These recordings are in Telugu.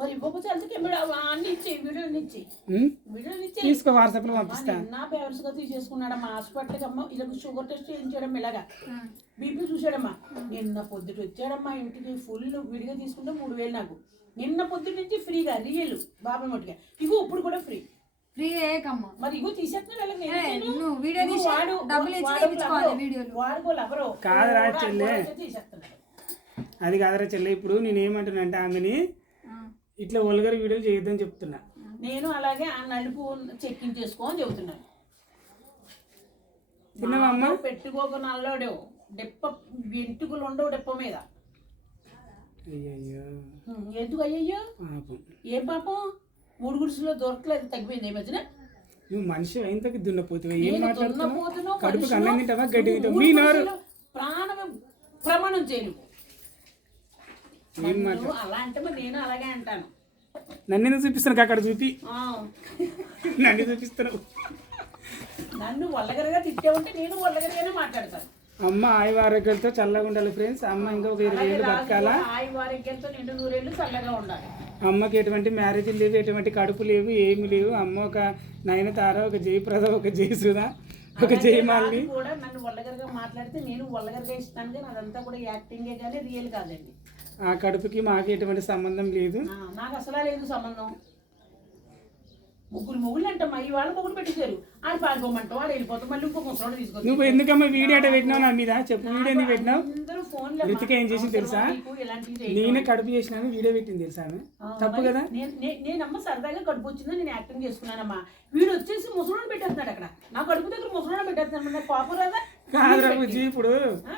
మరి ఇవ్వకపోతే అందుకే అన్ని ఇచ్చి వీడియోలు ఇచ్చి తీసుకో వాట్సాప్ లో పంపిస్తా. నా పేపర్స్ గా తీసేసుకున్నాడమ్మా హాస్పిటల్కి అమ్మ వీళ్ళకి షుగర్ టెస్ట్ చేయించాడమ్మా ఇలాగా బీపీ చూసాడమ్మా. నిన్న పొద్దుట వచ్చాడమ్మా ఇంటికి ఫుల్ విడిగా తీసుకుంటే 3000 నాకు నిన్న పొద్దుట నుంచి ఫ్రీగా రియల్ బాబాయ్ మట్టుగా ఇగో ఇప్పుడు కూడా ఫ్రీ మరి ఇగో తీసేస్తున్నాడు కాదురా చెల్లె, అది కాదురా చెల్లె. ఇప్పుడు నేనేమంటున్నానంటే ఆమెని ఇట్లా ఒలగరి వీడియోలు చేయొద్దని చెప్తున్నా. నేను అలాగే ఆ నలుపు చెక్కించేసుకో అని చెబుతున్నాను. తిన్నావమ్మా? పెట్టుకోక నల్లోడు డెప్ప వెంటుకలు ఉండవు డెప్ప మీద. అయ్యయ్యో ఎందుకు అయ్యయ్యో పాపం. ఏం పాపం 3 గుడిసెలో దొరకలేదు తగ్గిపోయింది ఈ మధ్యన. నువ్వు మనిషి అయినంతకి దున్నపోతావు. ఏం మాట్లాడుతున్నావు? కడుపుకి అన్నం తింటావా గడ్డి తింటావు? మీ నోరు ప్రాణం ప్రమాణం చేయను. ఏం మాట్లాడు? అలా అంటే మరి నేను అలాగే అంటాను. నన్ను ఎందుకు చూపిస్తాను? అక్కడ చూపి నన్ను చూపిస్తున్నావు. నన్ను వల్లగరగా తిట్టావంటే నేను వల్లగరగానే మాట్లాడతాను. అమ్మ ఆయువ ఆరోగ్యాలతో చల్లగా ఉండాలి ఫ్రెండ్స్. అమ్మ ఇంకా ఒక 20 ఏళ్ళు బతకాలా. ఆయువ ఆరోగ్యాలతో 100 ఏళ్ళు చల్లగా ఉండాలి. అమ్మకి ఎటువంటి మ్యారేజ్లు లేవు, ఎటువంటి కడుపు లేవు, ఏమి లేవు. అమ్మ ఒక నయనతార, ఒక జయప్రద, ఒక జయసుధ, ఒక జయమాలిని కూడా నన్ను వల్లగరగా మాట్లాడితే నేను వల్లగరగా ఇస్తాను. కానీ అదంతా కూడా యాక్టింగే కానీ రియల్ కాదండి. ఆ కడుపుకి మాకు ఎటువంటి సంబంధం లేదు. నాకు అసలు లేదు సంబంధం. ముగ్గురు అంటమ్మా ఇవాళ ముగ్గురు పెట్టేశారు. ఆడు పారిపోమంటావు వాడు వెళ్ళిపోతాం మళ్ళీ ఇంకో ముసలోడు తీసుకొచ్చి. నువ్వు ఎందుకమ్మా వీడియో అట్ట పెట్టినావు నా మీద? చెప్పు, వీడియో ఎందుకు పెట్టినావు? రితిక ఏం చేసింది తెలుసా? నేనే కడుపు చేసినాను వీడియో పెట్టింది తెలుసా? తప్పు కదా. నేనమ్మ సరదాగా కడుపు వచ్చిందని నేను యాక్టింగ్ చేసుకున్నానమ్మా. వీడు వచ్చేసి ముసలోడు పెట్టేస్తున్నాడు అక్కడ. నా కడుపు దగ్గర ముసలోడు పెట్టేస్తున్నాడు. నాకు పాపం రాదా? కాదురా బుజ్జి, ఇప్పుడు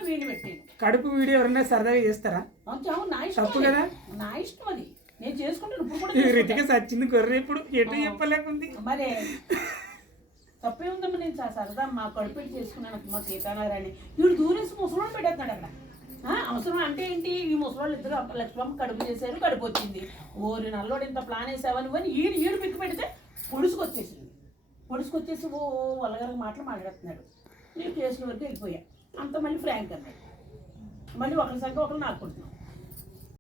వీడిని పెట్టాను. కడుపు వీడియో ఎవరన్నా సరదాగా చేస్తారా? నా ఇష్టం. తప్పు కదా. నా ఇష్టం అది. నేను చేసుకుంటాను. ఇప్పుడు కూడా రితిక సచ్చింది గొర్రె. ఇప్పుడు ఎటు చెప్పలేకుంది మరే. తప్పే ఉందమ్మా. నేను సరదా మా కడుపు పెట్టి చేసుకున్నాను మా సీతానారాయణ. వీడు దూరేసి ముసలోడు పెట్టేస్తున్నాడు అక్కడ. అవసరం అంటే ఏంటి? ఈ ముసలోళ్ళు ఇద్దరు లక్ష్మమ్మ కడుపు చేశారు, కడుపు వచ్చింది. ఓరి నల్లోడు ఇంత ప్లాన్ వేసావని అని ఈడు పిక్కు పెడితే పొడుసుకొచ్చేసింది. పొడుసుకొచ్చేసి ఓ వల్లగరగ మాటలు మాట్లాడుతున్నాడు. నేను చేసిన వరకు వెళ్ళిపోయా. అంత మళ్ళీ ఫ్రాంక్ అన్నాడు. మళ్ళీ ఒకరి సంఖ్య ఒకరు నాకుంటున్నాం.